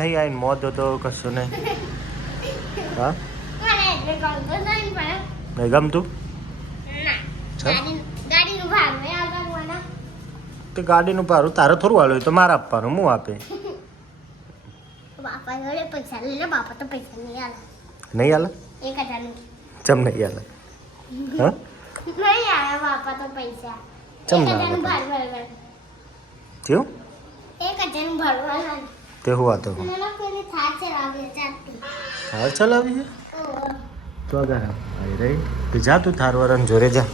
અહીં આવીને મોત હતો કશું નહીં. હા નહીં ગમતું તો ગાડીનું ભાડું તારે થોડું હાલ્યું તો મારે આપવાનું હું આપે નહીં હાલે ચમ નહીં હાલે હા ચમ ના થયું તે હું વાતો થાર ચલાવી છે તો આગળ આવી રહી તો જા તું થાર વાળાને જોડે જા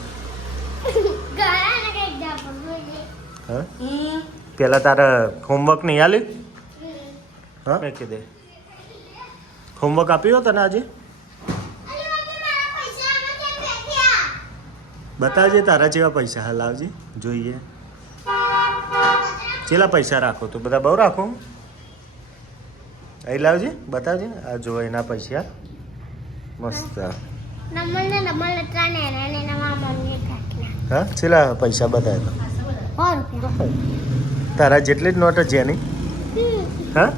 હા પેલા તારે હોમવર્ક નહીં આલ્યું હા મેં કીધે હોમવર્ક આપ્યો તને આજે બતાવજે તારા જેવા પૈસા હાલ આવજે જોઈએ ચેલા પૈસા રાખો તો બધા બહુ રાખો અહીં લાવજે બતાવજે આ જો એના પૈસા મસ્ત હા ચેલા પૈસા બતાવે તારા જેટલી જ નોટ છે એની હા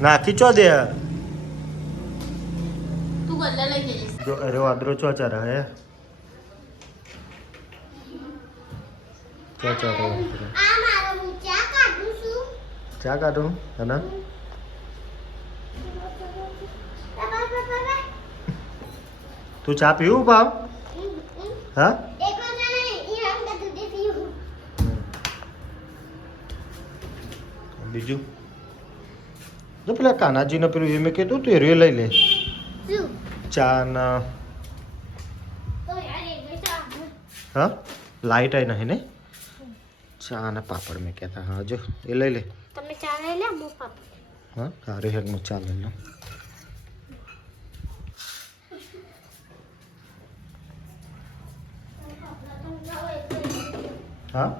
નાખી ચો દે જો અરે વાદરો ચો ચારા હે ચો ચારા ચા કાઢું હના તું ચા પીવું ભાવ હા બીજું જો પેલા કાનાજીને પેલું એ મેં કીધું તું એ લઈ લે ચા ના હા લાઈટ આવી નહીં ને ચા ના પાપડ મેં કહેતા હા જો એ લઈ લે તમે ચા લઈ લે હું પાપડ હા તારે હેડ હું ચા લઈ લઉં હા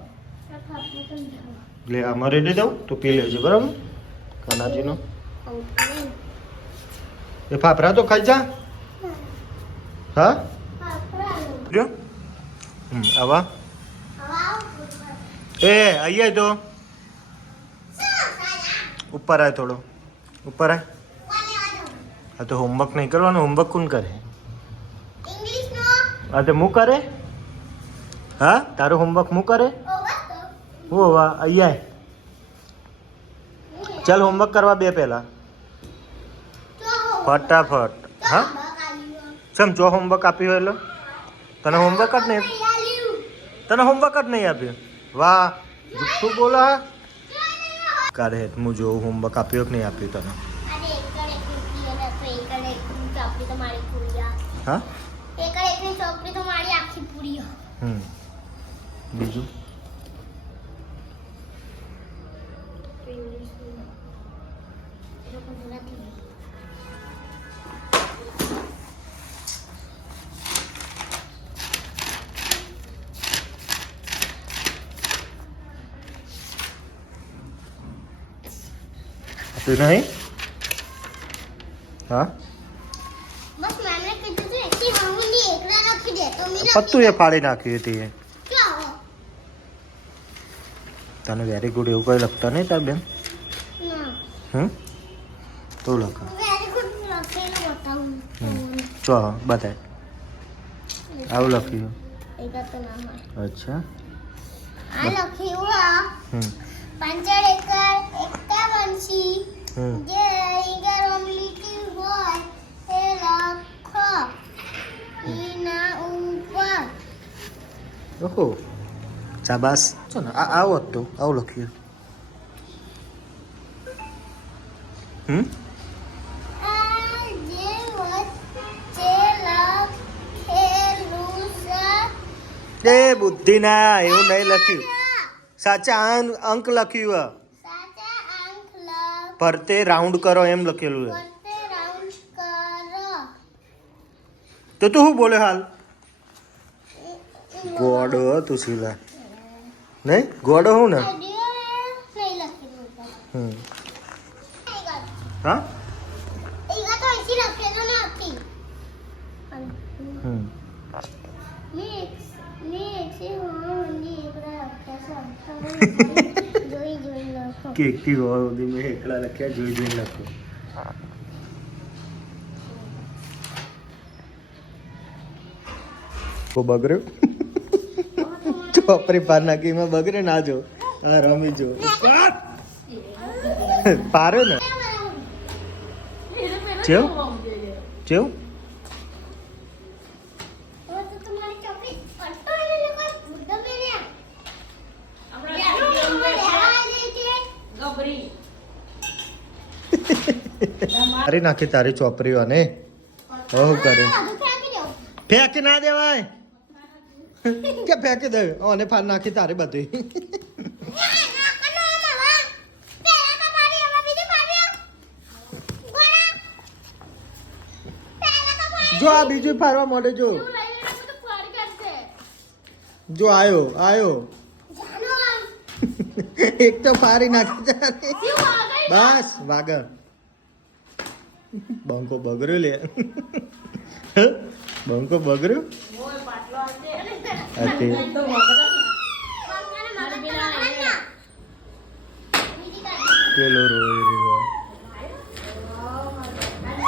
લે અમારે દે દઉં તું પી લેજે બરાબર કાનાજીનો એ ફાફડા તો ખાઈ જા હા જો આવા એ અહીંયા તો ઉપર આય થોડો ઉપર આય હા તો હોમવર્ક નહીં કરવાનું હોમવર્ક કોણ કરે હા તો હું કરે હા તારું હોમવર્ક હું કરે હું હવા અહીંયા ચાલ હોમવર્ક કરવા બે પહેલા ફટાફટ હા ચમ જો હોમવર્ક આપ્યું એટલે તને હોમવર્ક જ નહીં તને હોમવર્ક જ નહીં આપ્યું વાહ જુઠ્ઠું બોલા કારે હું જોઉં હોમવર્ક આપ્યો કે નહીં આપ્યું તને હા બીજું તું નહીં હા પત્તું એ ફાડી નાખ્યું હતી તને વેરી ગુડ એવું કઈ લખતા નહીં તાર બેન તો લખ ચો બતાય આવું લખ્યું અચ્છા પંચર એકર 51 જે ઈગર ઓમ્લિટી હોય એ લખો એના ઉપર ઓહો શાબાશ ચો ને આવો તો આવું લખ્યું એ બુદ્ધિ ના એવું નહીં લખ્યું સાચા અંક લખ્યું ફરતે રાઉન્ડ કરો એમ લખેલું છે તો તું શું બોલે હાલ ગોડો તું સીધા નહીં ગોડો હું ને હા એકથી હોવા સુધી મેં એકલા લખ્યા જોઈ જોઈને લખો. કો બગડ્યો ચોપરી પાર નાખી એમાં બગડે ના જો. હા રમી જો પારે ને ચેવ ચેવ वो तो तुम्हारी चौकी पट्टो है ना कोई बुद्ध मेरे મારી નાખી તારી ચોપરીઓ ને ઓહ કરે ફેંકી ના દેવાય કે ફેંકી દે ઓને ફાર નાખી તારી બધી જો આ બીજું ફારવા માંડે જો જો આયો આયો એક તો ફારી નાખી તારી બસ વાગર બંકો બગડ્યો લે બંકો બગડ્યો પેલો રોઈ રહ્યો